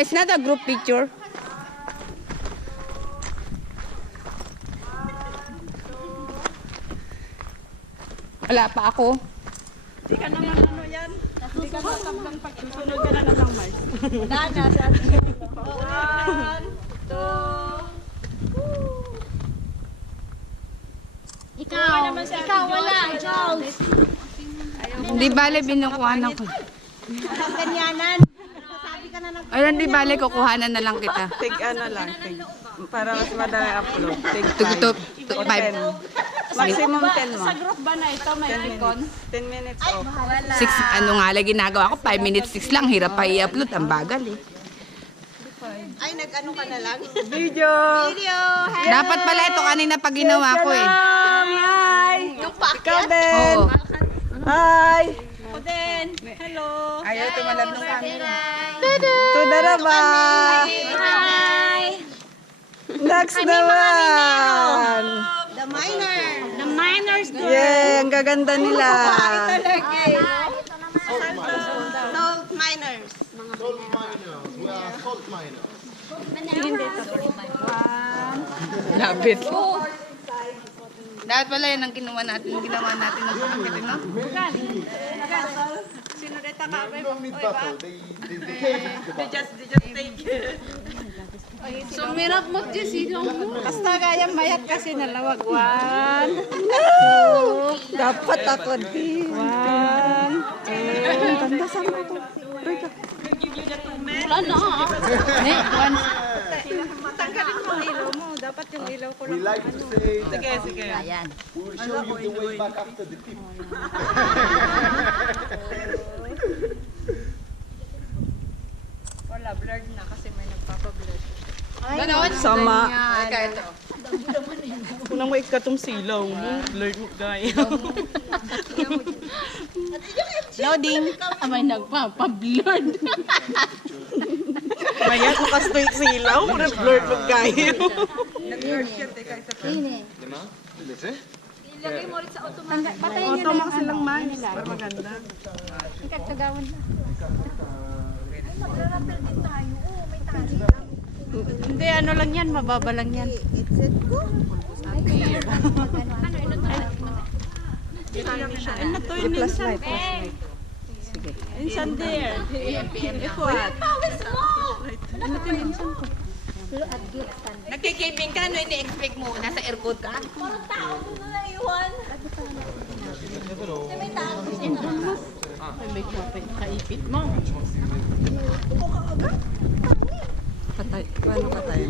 It's not a group picture. Wala pa ako. Hindi ka naman ano yan. Hindi ka naman pagsusunod ka na naman, Mars. Wala na. 1, 2. Ikaw wala, Charles. Hindi bale, binukuhan ako. Ganyanan. Ayun, di bale, kukuhanan na lang kita. Tig ano lang. Tig. Para mas madali upload. Tig 5. 5. Maximum 10 mo. Sa group ba na ito may icon? 10 minutes off. 6, ano nga lang ginagawa ko, 5 minutes 6 lang, hirap pa i-upload, ang bagal eh. Ay, nag-ano ka na lang? Video! Dapat pala ito kanina pag ginawa ko eh. Hi! Ikaw din! Oo. Hi! Ako din. Hello. Ayaw tumalab ng camera. Tudaraba! Hi. Next naman! The minors group. Yay! Ang gaganda nila! Salt miners. We are salt miners. Lapit. Dapat pala yun ang ginawa natin ng pangkit, no? You don't need butter. They take it. Sumirap mo dyan silong mo. Basta kaya mayat kasi nalawag. 1, 2. Dapat ako din. 1, 2. Ganda sa mo to. Wala na. Tanggalin mo ang ilaw mo. Dapat yung ilaw ko We like to say that Sige. we will show you the way back after the tip. Wala, blurred na kasi may nagpapablurred. Ganon? Sama. Ay, kaya ito. Unang mo ikatong silaw mo. Blurred mo gaya. Loading. May nagpa-blurred. Mayat mo kasto yung silaw. Blurred mo gaya. Automax silang man nila. Maganda. Hindi, ano lang yan. Mababa lang yan. I-plus light. Insan there. If what? Nagkikibing ka, ano ini-expect mo? Nasa airport ka? May kaipit mo. Patay. Paano patay?